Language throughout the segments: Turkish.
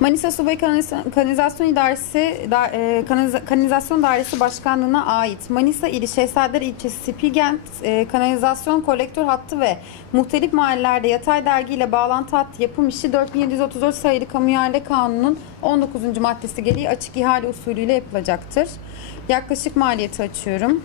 Manisa Subay Kanaliz- Kanalizasyon İdaresi da, e, Kanaliza- Kanalizasyon Dairesi Başkanlığı'na ait Manisa ili Şehzadeler ilçesi Spilgent e, kanalizasyon kolektör hattı ve muhtelif mahallelerde yatay dergi ile bağlantı hattı yapım işi 4734 sayılı Kamu İhale Kanunu'nun 19. maddesi gereği açık ihale usulüyle yapılacaktır. Yaklaşık maliyeti açıyorum.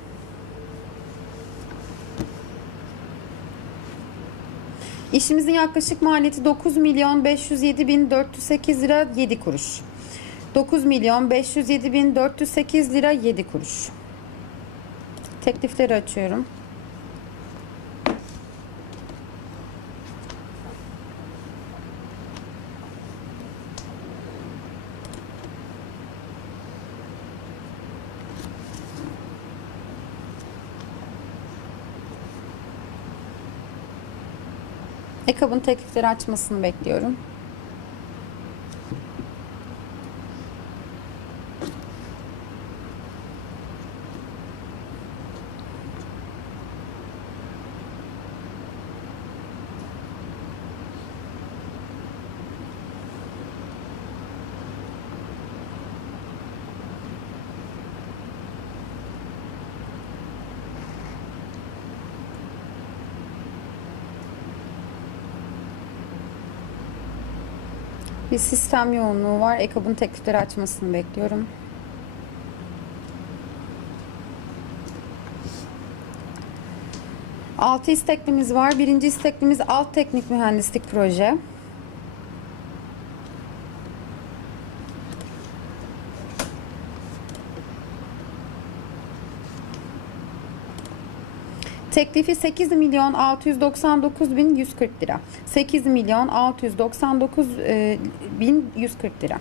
İşimizin yaklaşık maliyeti 9 milyon 507 bin 408 lira 7 kuruş. 9 milyon 507 bin 408 lira 7 kuruş. Teklifleri açıyorum. EKAB'ın teklifleri açmasını bekliyorum. Bir sistem yoğunluğu var. EKAB'ın teklifleri açmasını bekliyorum. Altı isteklimiz var. Birinci isteklimiz alt teknik mühendislik proje. Teklifi 8 milyon 699 bin 140 lira. 8 milyon 699 e, bin 140 lira.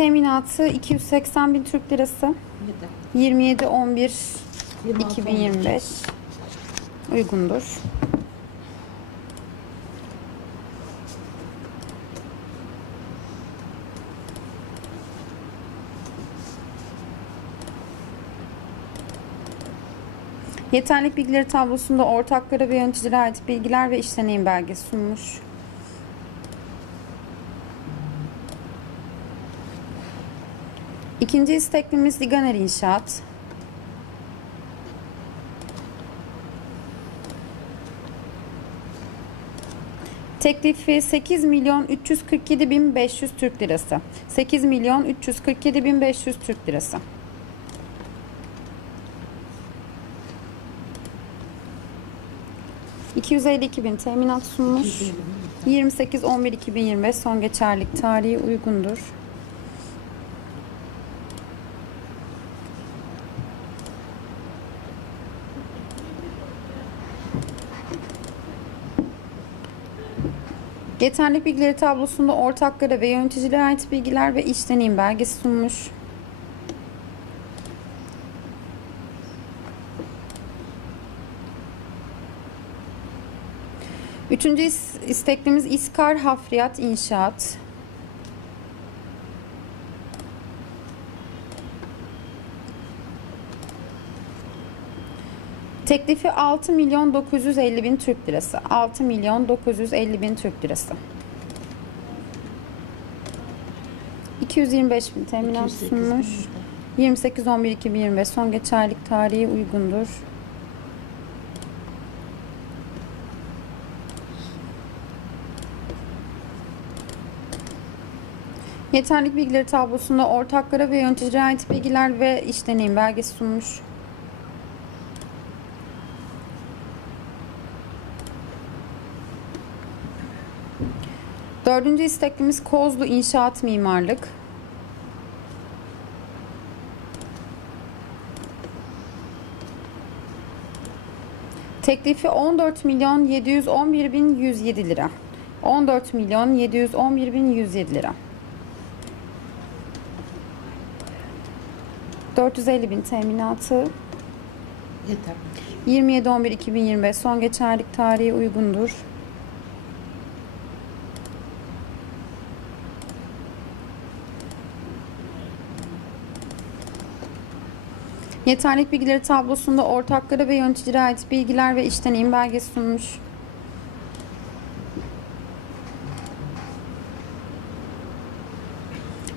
Teminatı 280 bin Türk lirası. 27 11 2025 uygundur. Yeterlik bilgileri tablosunda ortaklara ve yöneticilere ait bilgiler ve iş deneyim belgesi sunmuş. İkinci isteklimiz Diganer İnşaat. Teklifi 8 milyon 347 bin 500 Türk lirası. 8 milyon 347 bin 500 Türk lirası. ...252 bin teminat sunmuş. 28-11-2025 son geçerlik tarihi uygundur. Yeterli bilgileri tablosunda ortaklara ve yöneticilere ait bilgiler ve iş deneyim belgesi sunmuş. Üçüncü is- isteklimiz İskar Hafriyat İnşaat. Teklifi 6 milyon 950 bin Türk lirası. 6 milyon 950 bin Türk lirası. 225 bin teminat sunmuş. 28 11 2025 son geçerlik tarihi uygundur. Yeterlik bilgileri tablosunda ortaklara ve yöneticilere ait bilgiler ve iş deneyim belgesi sunmuş. Dördüncü isteklimiz Kozlu İnşaat Mimarlık. Teklifi 14 milyon 711 bin 107 lira. 14 milyon 711 bin 107 lira. 450 bin teminatı Yeter. 27.11.2025 son geçerlik tarihi uygundur. Yeterlik bilgileri tablosunda ortaklara ve yöneticilere ait bilgiler ve iş deneyim belgesi sunmuş.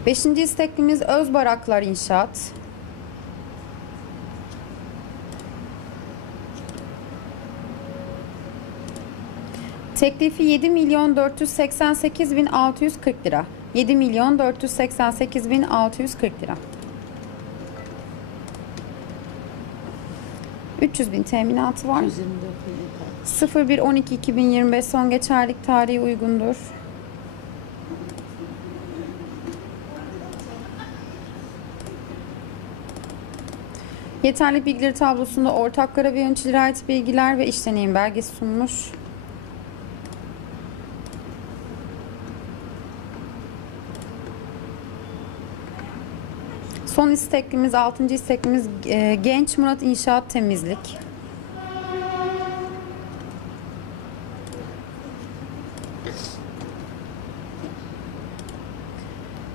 Beşinci isteklimiz Özbaraklar İnşaat. Teklifi 7 milyon 488 bin 640 lira. 7 milyon 488 bin 640 lira. 300 bin teminatı var. 124 yeter. 01 12 2025 son geçerlik tarihi uygundur. Yeterli bilgileri tablosunda ortaklara ve yöneticilere ait bilgiler ve iş deneyim belgesi sunmuş. Son isteklimiz, 6. isteklimiz e, Genç Murat İnşaat Temizlik.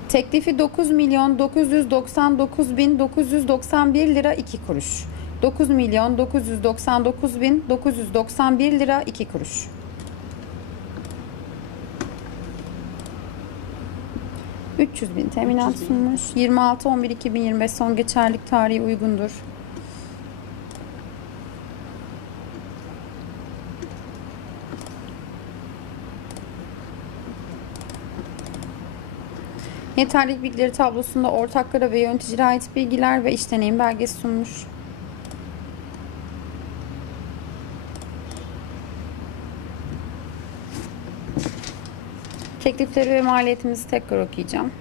Teklifi 9 milyon 999 bin 991 lira 2 kuruş. 9 milyon 999 bin 991 lira 2 kuruş. ...300 bin teminat 300 bin. sunmuş. 26-11-2025 son geçerlik tarihi uygundur. Yeterlilik bilgileri tablosunda ortaklara ve yöneticilere ait bilgiler ve iş deneyim belgesi sunmuş. Teklifleri ve maliyetimizi tekrar okuyacağım.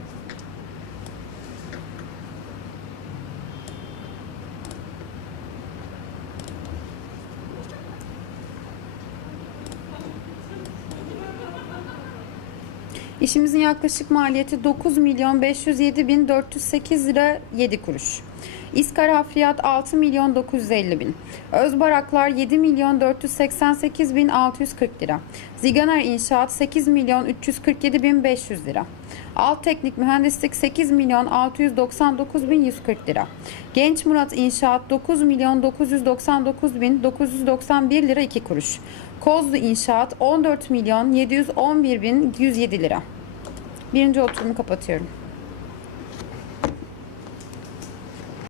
İşimizin yaklaşık maliyeti 9 milyon 507 bin 408 lira 7 kuruş. İskar hafriyat 6 milyon 950 bin. Özbaraklar 7 milyon 488 bin 640 lira. Ziganer İnşaat 8 milyon 347 bin 500 lira. Alt teknik mühendislik 8 milyon 699 bin 140 lira. Genç Murat İnşaat 9 milyon 999 bin 991 lira 2 kuruş. Kozlu İnşaat 14 milyon 711 bin 107 lira. Birinci oturumu kapatıyorum.